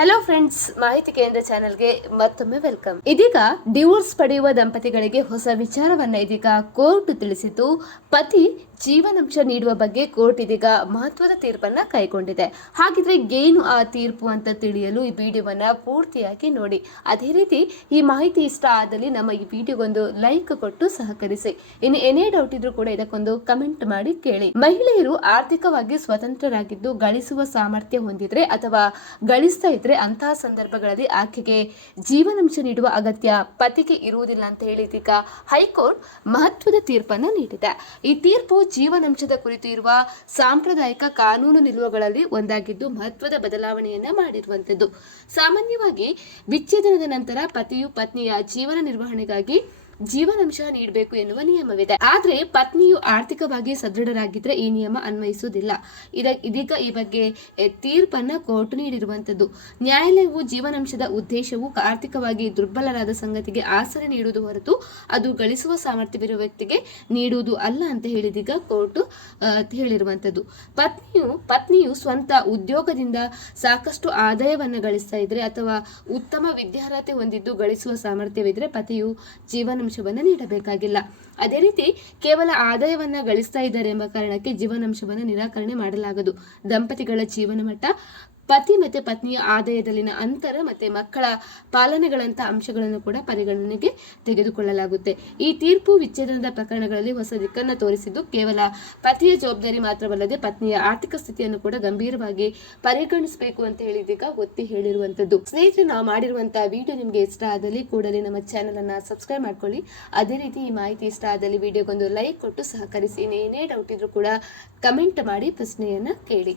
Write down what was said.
Hello friends ಮಾಹಿತಿ ಕೇಂದ್ರ ಚಾನೆಲ್ಗೆ ಮತ್ತೊಮ್ಮೆ ವೆಲ್ಕಮ್ ಇದೀಗ ಡಿವೋರ್ಸ್ ಪಡೆಯುವ ದಂಪತಿಗಳಿಗೆ ಹೊಸ ವಿಚಾರವನ್ನ ಇದೀಗ ಕೋರ್ಟ್ ತಿಳಿಸಿತು ಪತಿ ಜೀವನಾಂಶ ನೀಡುವ ಬಗ್ಗೆ ಕೋರ್ಟ್ ಇದೀಗ ಮಹತ್ವದ ತೀರ್ಪನ್ನ ಕೈಗೊಂಡಿದೆ. ಹಾಗಿದ್ರೆ ಏನು ಆ ತೀರ್ಪು ಅಂತ ತಿಳಿಯಲು ಈ ವಿಡಿಯೋವನ್ನ ಪೂರ್ತಿಯಾಗಿ ನೋಡಿ. ಅದೇ ರೀತಿ ಈ ಮಾಹಿತಿ ಇಷ್ಟ ಆದಲ್ಲಿ ನಮ್ಮ ಈ ವಿಡಿಯೋಗೊಂದು ಲೈಕ್ ಕೊಟ್ಟು ಸಹಕರಿಸಿ. ಇನ್ನು ಏನೇ ಡೌಟ್ ಇದ್ರೂ ಕೂಡ ಇದಕ್ಕೊಂದು ಕಮೆಂಟ್ ಮಾಡಿ ಕೇಳಿ. ಮಹಿಳೆಯರು ಆರ್ಥಿಕವಾಗಿ ಸ್ವತಂತ್ರರಾಗಿದ್ದು, ಗಳಿಸುವ ಸಾಮರ್ಥ್ಯ ಹೊಂದಿದ್ರೆ ಅಥವಾ ಗಳಿಸ್ತಾ ಇದ್ರೆ ಅಂತಹ ಸಂದರ್ಭಗಳಲ್ಲಿ ಆಕೆಗೆ ಜೀವನಾಂಶ ನೀಡುವ ಅಗತ್ಯ ಪತಿಗೆ ಇರುವುದಿಲ್ಲ ಅಂತ ಹೇಳಿ ಇದೀಗ ಹೈಕೋರ್ಟ್ ಮಹತ್ವದ ತೀರ್ಪನ್ನು ನೀಡಿದೆ. ಈ ತೀರ್ಪು ಜೀವನಾಂಶದ ಕುರಿತು ಇರುವ ಸಾಂಪ್ರದಾಯಿಕ ಕಾನೂನು ನಿಲುವುಗಳಲ್ಲಿ ಒಂದಾಗಿದ್ದು ಮಹತ್ವದ ಬದಲಾವಣೆಯನ್ನ ಮಾಡಿರುವಂತದ್ದು. ಸಾಮಾನ್ಯವಾಗಿ ವಿಚ್ಛೇದನದ ನಂತರ ಪತಿಯು ಪತ್ನಿಯ ಜೀವನ ನಿರ್ವಹಣೆಗಾಗಿ ಜೀವನಾಂಶ ನೀಡಬೇಕು ಎನ್ನುವ ನಿಯಮವಿದೆ. ಆದ್ರೆ ಪತ್ನಿಯು ಆರ್ಥಿಕವಾಗಿ ಸದೃಢರಾಗಿದ್ರೆ ಈ ನಿಯಮ ಅನ್ವಯಿಸುವುದಿಲ್ಲ. ಇದ, ಇದೀಗ ಈ ಬಗ್ಗೆ ತೀರ್ಪನ್ನ ಕೋರ್ಟ್ ನೀಡಿರುವಂತದ್ದು ನ್ಯಾಯಾಲಯವು ಜೀವನಾಂಶದ ಉದ್ದೇಶವು ಆರ್ಥಿಕವಾಗಿ ದುರ್ಬಲರಾದ ಸಂಗತಿಗೆ ಆಸರೆ ನೀಡುವುದು ಹೊರತು ಅದು ಗಳಿಸುವ ಸಾಮರ್ಥ್ಯವಿರುವ ವ್ಯಕ್ತಿಗೆ ನೀಡುವುದು ಅಲ್ಲ ಅಂತ ಹೇಳಿದೀಗ ಕೋರ್ಟ್ ಹೇಳಿರುವಂತದ್ದು ಪತ್ನಿಯು ಪತ್ನಿಯು ಸ್ವಂತ ಉದ್ಯೋಗದಿಂದ ಸಾಕಷ್ಟು ಆದಾಯವನ್ನು ಗಳಿಸ್ತಾ ಇದ್ರೆ ಅಥವಾ ಉತ್ತಮ ವಿದ್ಯಾರ್ಹತೆ ಹೊಂದಿದ್ದು ಗಳಿಸುವ ಸಾಮರ್ಥ್ಯವಿದ್ರೆ ಪತಿಯು ಜೀವನಾಂಶವನ್ನ ನೀಡಬೇಕಾಗಿಲ್ಲ. ಅದೇ ರೀತಿ ಕೇವಲ ಆದಾಯವನ್ನು ಗಳಿಸ್ತಾ ಇದ್ದಾರೆ ಎಂಬ ಕಾರಣಕ್ಕೆ ಜೀವನಾಂಶವನ್ನು ನಿರಾಕರಣೆ ಮಾಡಲಾಗದು. ದಂಪತಿಗಳ ಜೀವನ ಮಟ್ಟ ಪತಿ ಮತ್ತು ಪತ್ನಿಯ ಆದಾಯದಲ್ಲಿನ ಅಂತರ ಮತ್ತೆ ಮಕ್ಕಳ ಪಾಲನೆಗಳಂಥ ಅಂಶಗಳನ್ನು ಕೂಡ ಪರಿಗಣನೆಗೆ ತೆಗೆದುಕೊಳ್ಳಲಾಗುತ್ತೆ. ಈ ತೀರ್ಪು ವಿಚ್ಛೇದನದ ಪ್ರಕರಣಗಳಲ್ಲಿ ಹೊಸ ದಿಕ್ಕನ್ನು ತೋರಿಸಿದ್ದು ಕೇವಲ ಪತಿಯ ಜವಾಬ್ದಾರಿ ಮಾತ್ರವಲ್ಲದೆ ಪತ್ನಿಯ ಆರ್ಥಿಕ ಸ್ಥಿತಿಯನ್ನು ಕೂಡ ಗಂಭೀರವಾಗಿ ಪರಿಗಣಿಸಬೇಕು ಅಂತ ಹೇಳಿದೀಗ ಒತ್ತಿ ಹೇಳಿರುವಂತದ್ದು. ಸ್ನೇಹಿತರೆ, ನಾವು ಮಾಡಿರುವಂತಹ ವಿಡಿಯೋ ನಿಮಗೆ ಇಷ್ಟ ಆದಲ್ಲಿ ಕೂಡಲೇ ನಮ್ಮ ಚಾನೆಲ್ ಅನ್ನ ಸಬ್ಸ್ಕ್ರೈಬ್ ಮಾಡ್ಕೊಳ್ಳಿ. ಅದೇ ರೀತಿ ಈ ಮಾಹಿತಿ ಇಷ್ಟ ಆದಲ್ಲಿ ವಿಡಿಯೋಗೊಂದು ಲೈಕ್ ಕೊಟ್ಟು ಸಹಕರಿಸಿ. ಇನ್ನೇನೇ ಡೌಟ್ ಇದ್ರೂ ಕೂಡ ಕಮೆಂಟ್ ಮಾಡಿ ಪ್ರಶ್ನೆಯನ್ನ ಕೇಳಿ.